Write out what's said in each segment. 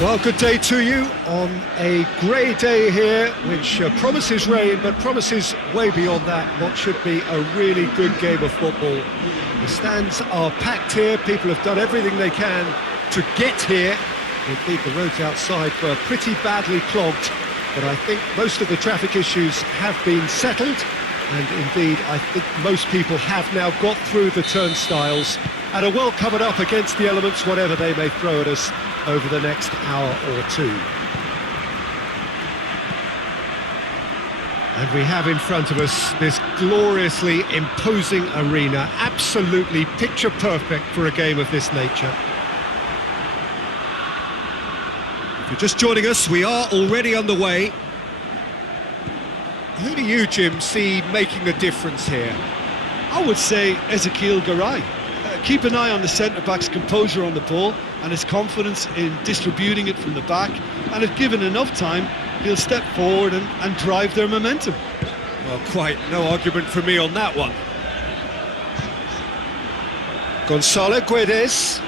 Well, good day to you on a grey day here, which promises rain, but promises way beyond that what should be a really good game of football. The stands are packed here, people have done everything they can to get here. Indeed, the roads outside were pretty badly clogged, but I think most of the traffic issues have been settled, and indeed, I think most people have now got through the turnstiles and are well covered up against the elements, whatever they may throw at us over the next hour or two. And we have in front of us this gloriously imposing arena, absolutely picture perfect for a game of this nature. If you're just joining us, we are already underway. Who do you, Jim, see making a difference here? I would say Ezekiel Garay. Keep an eye on the centre-back's composure on the ball and his confidence in distributing it from the back, and if given enough time, he'll step forward and drive their momentum. Well, quite no argument from me on that one. Gonzalo Guedes.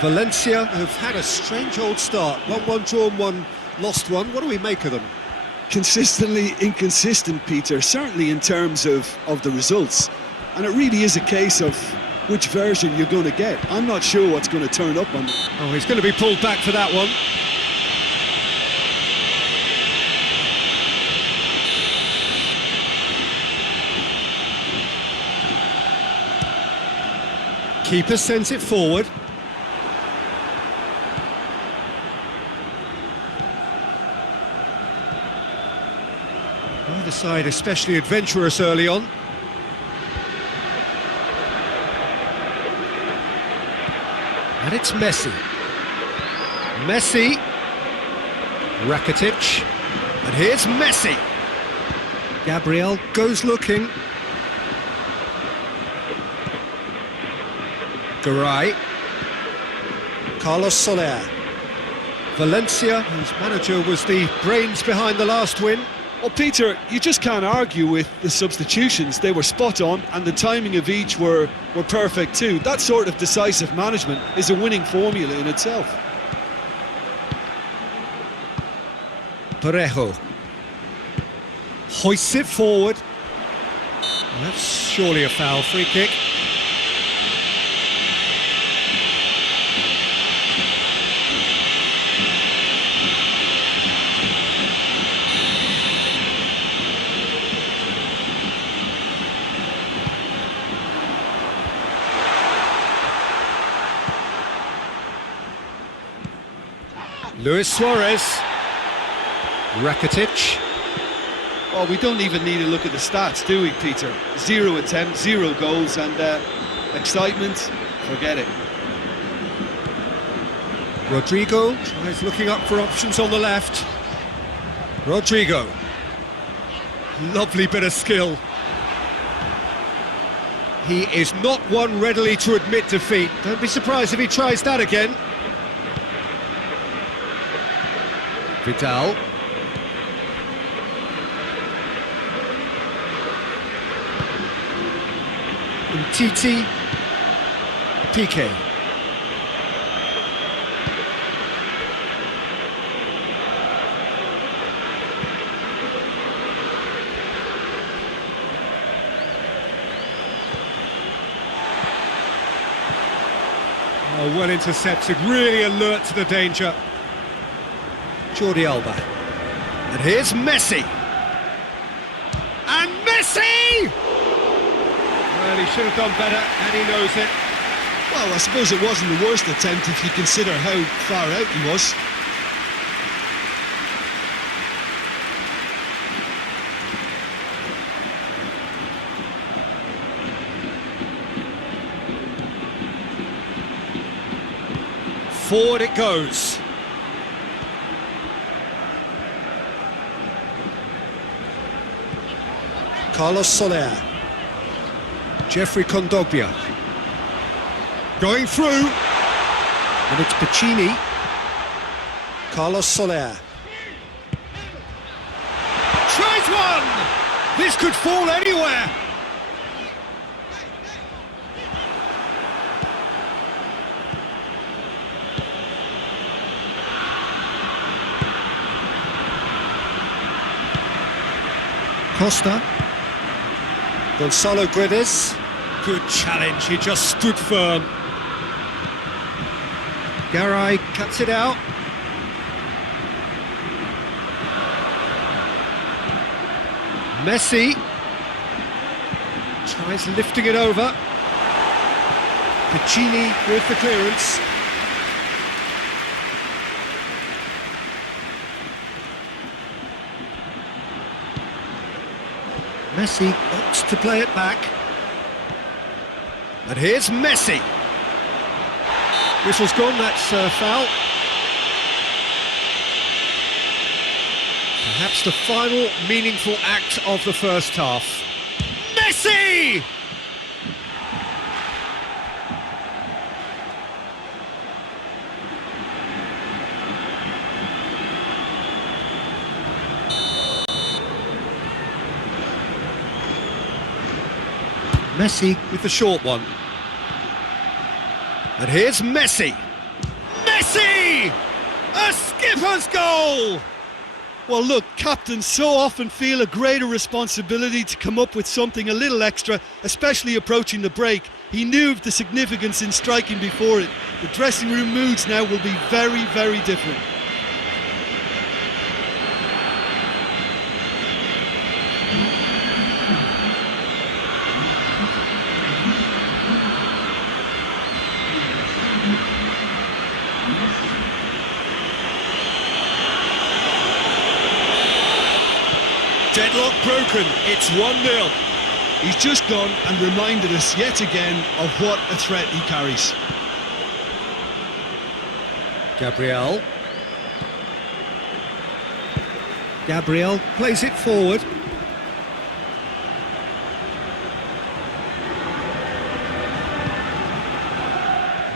Valencia have had a strange old start. 1-1 drawn, 1 lost 1. What do we make of them? Consistently inconsistent, Peter, certainly in terms of the results. And it really is a case of which version you're going to get. I'm not sure what's going to turn up on them. Oh, he's going to be pulled back for that one. Keeper sends it forward. Either side especially adventurous early on. And it's Messi. Messi. Rakitic. And here's Messi. Gabriel goes looking. Garay. Carlos Soler. Valencia, whose manager was the brains behind the last win. Well, Peter, you just can't argue with the substitutions. They were spot on, and the timing of each were perfect too. That sort of decisive management is a winning formula in itself. Parejo hoists it forward. Well, that's surely a foul. Free kick. Luis Suarez. Rakitic. Well, we don't even need to look at the stats, do we, Peter? 0 attempts, 0 goals, and excitement, forget it. Rodrigo tries looking up for options on the left. Rodrigo. Lovely bit of skill. He is not one readily to admit defeat. Don't be surprised if he tries that again. Vidal. Titi. Piqué. Oh, well intercepted, really alert to the danger. Jordi Alba. And here's Messi. And Messi! Well, he should have done better, and he knows it. Well, I suppose it wasn't the worst attempt if you consider how far out he was. Forward it goes. Carlos Soler. Jeffrey Kondogbia. Going through. And it's Piccini. Carlos Soler. Tries one! This could fall anywhere! Costa. Gonzalo Guedes. Good challenge, he just stood firm. Garay cuts it out. Messi tries lifting it over. Piccini with the clearance. Messi opts to play it back. And here's Messi. Whistle's gone, that's a foul. Perhaps the final meaningful act of the first half. Messi! Messi with the short one. And here's Messi. Messi! A skipper's goal! Well, look, captains so often feel a greater responsibility to come up with something a little extra, especially approaching the break. He knew of the significance in striking before it. The dressing room moods now will be very, very different. Deadlock broken, it's 1-0. He's just gone and reminded us yet again of what a threat he carries. Gabriel plays it forward.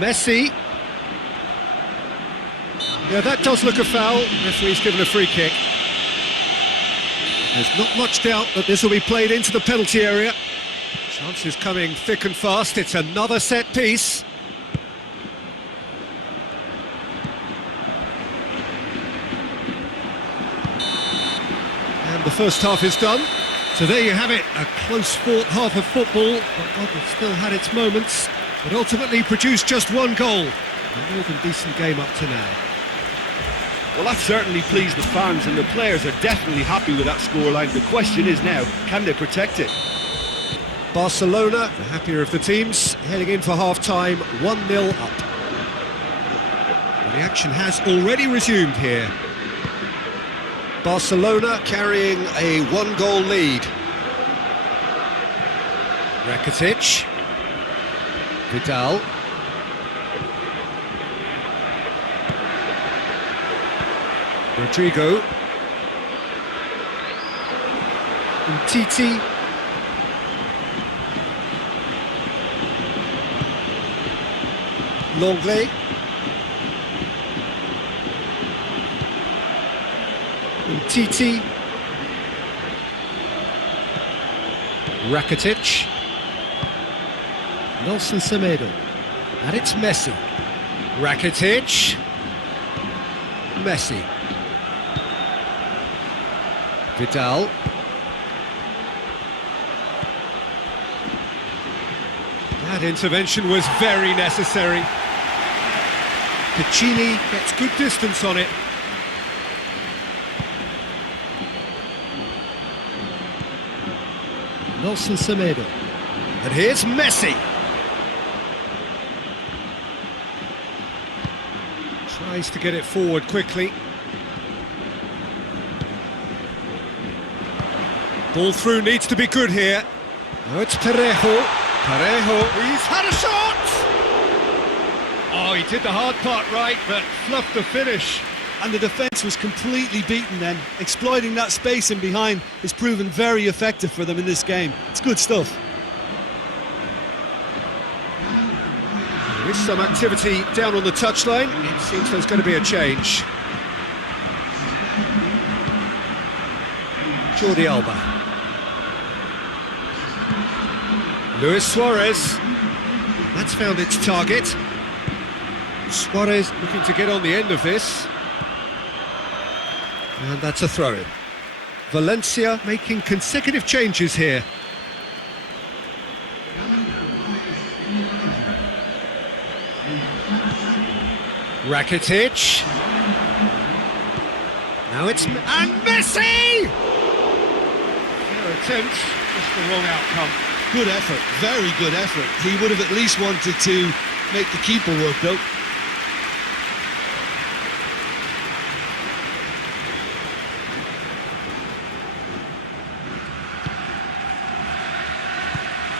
Messi. Yeah, that does look a foul. Referee's given a free kick. There's not much doubt that this will be played into the penalty area. Chances coming thick and fast. It's another set piece. And the first half is done. So there you have it, a close-fought half of football. But one that still had its moments, but ultimately produced just one goal. A more than decent game up to now. Well, that certainly pleased the fans, and the players are definitely happy with that scoreline. The question is now, can they protect it? Barcelona, the happier of the teams, heading in for half-time, 1-0 up. Well, the action has already resumed here. Barcelona carrying a one-goal lead. Rakitic. Vidal. Rodrigo. Titi. Longley. Titi. Rakitic. Nelson Semedo. And it's Messi. Rakitic. Messi. Vidal. That intervention was very necessary. Piccini gets good distance on it. Nelson Semedo. And here's Messi. Tries to get it forward quickly. Ball through needs to be good here. Now it's Parejo. He's had a shot! Oh, he did the hard part right, but fluffed the finish. And the defence was completely beaten then. Exploiting that space in behind has proven very effective for them in this game. It's good stuff. There is some activity down on the touchline. It seems there's going to be a change. Jordi Alba. Luis Suarez. That's found its target. Suarez looking to get on the end of this. And that's a throw-in. Valencia making consecutive changes here. Rakitic. Now it's... and Messi! Their attempt, just the wrong outcome. Good effort, very good effort. He would have at least wanted to make the keeper work though.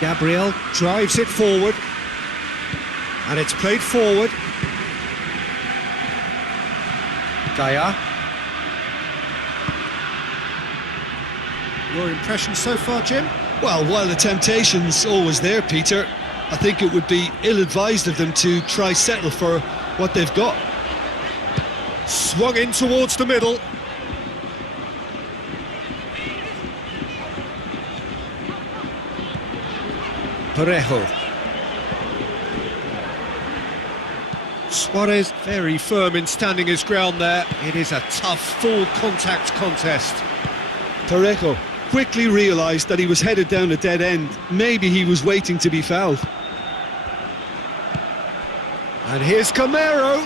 Gabriel drives it forward. And it's played forward. Gaia. Your impression so far, Jim? Well, while the temptation's always there, Peter, I think it would be ill-advised of them to try settle for what they've got. Swung in towards the middle. Parejo. Suarez very firm in standing his ground there. It is a tough, full contact contest. Parejo quickly realised that he was headed down a dead end. Maybe he was waiting to be fouled. And here's Camero.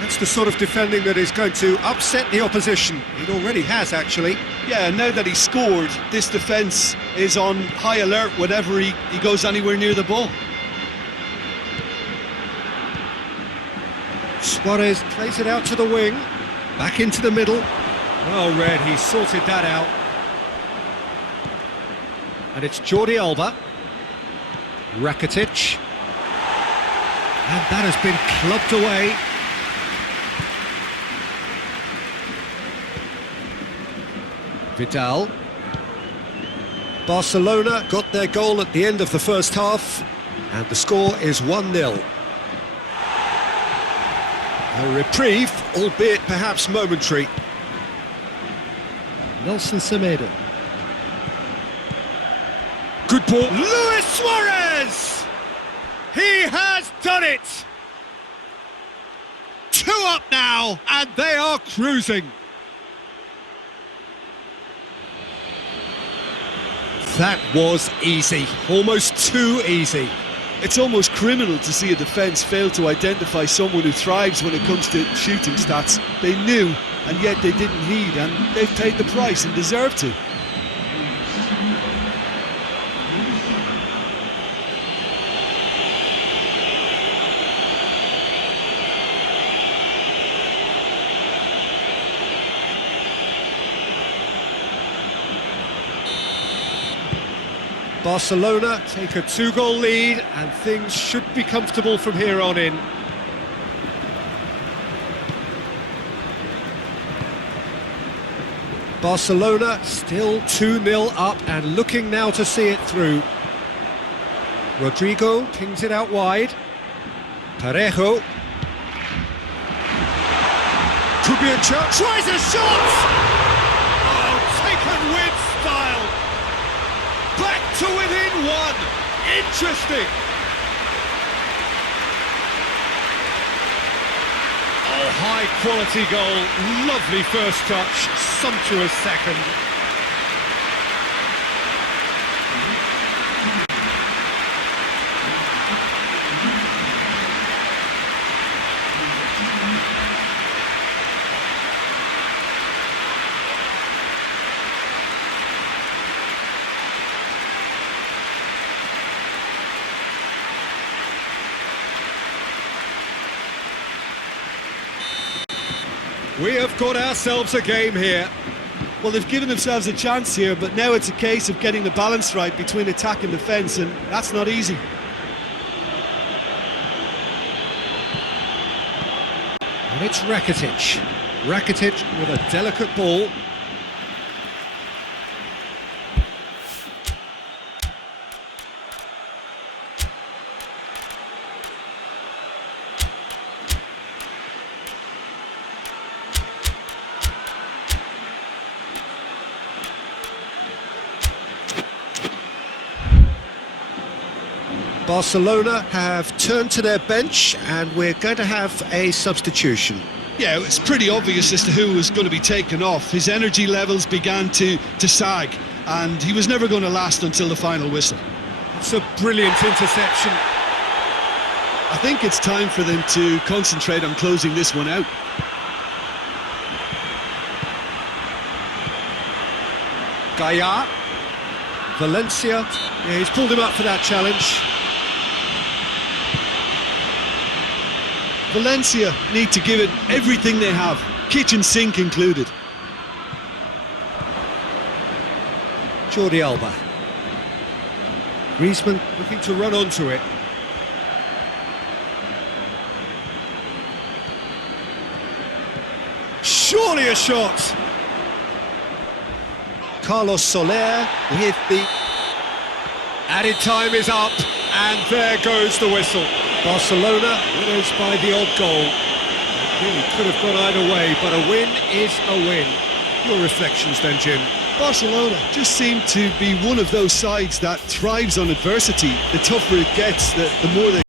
That's the sort of defending that is going to upset the opposition. It already has, actually. Yeah, now that he's scored, this defence is on high alert whenever he goes anywhere near the ball. Suarez plays it out to the wing. Back into the middle. Well read, he sorted that out. And it's Jordi Alba. Rakitic. And that has been clubbed away. Vidal. Barcelona got their goal at the end of the first half, and the score is 1-0. A reprieve, albeit perhaps momentary. Nelson Semedo. Good ball. Luis Suarez! He has done it! 2 up now, and they are cruising. That was easy, almost too easy. It's almost criminal to see a defence fail to identify someone who thrives when it comes to shooting stats. They knew, and yet they didn't heed, and they've paid the price and deserve to. Barcelona take a 2-goal lead, and things should be comfortable from here on in. Barcelona still 2-0 up and looking now to see it through. Rodrigo pings it out wide. Parejo. Could be a chance. Tries a shot! Oh, taken with style. Back to within 1. Interesting. Oh, high quality goal. Lovely first touch. Sumptuous second. We have got ourselves a game here. Well, they've given themselves a chance here, but now it's a case of getting the balance right between attack and defence, and that's not easy. And it's Rakitic. Rakitic with a delicate ball. Barcelona have turned to their bench and we're going to have a substitution. Yeah, it's pretty obvious as to who was going to be taken off. His energy levels began to sag, and he was never going to last until the final whistle. It's a brilliant interception. I think it's time for them to concentrate on closing this one out. Gaia, Valencia, yeah, he's pulled him up for that challenge. Valencia need to give it everything they have, kitchen sink included. Jordi Alba. Griezmann looking to run onto it. Surely a shot! Carlos Soler with the added time is up, and there goes the whistle. Barcelona winners by the odd goal. It really could have gone either way, but a win is a win. Your reflections then, Jim? Barcelona just seem to be one of those sides that thrives on adversity. The tougher it gets, the more they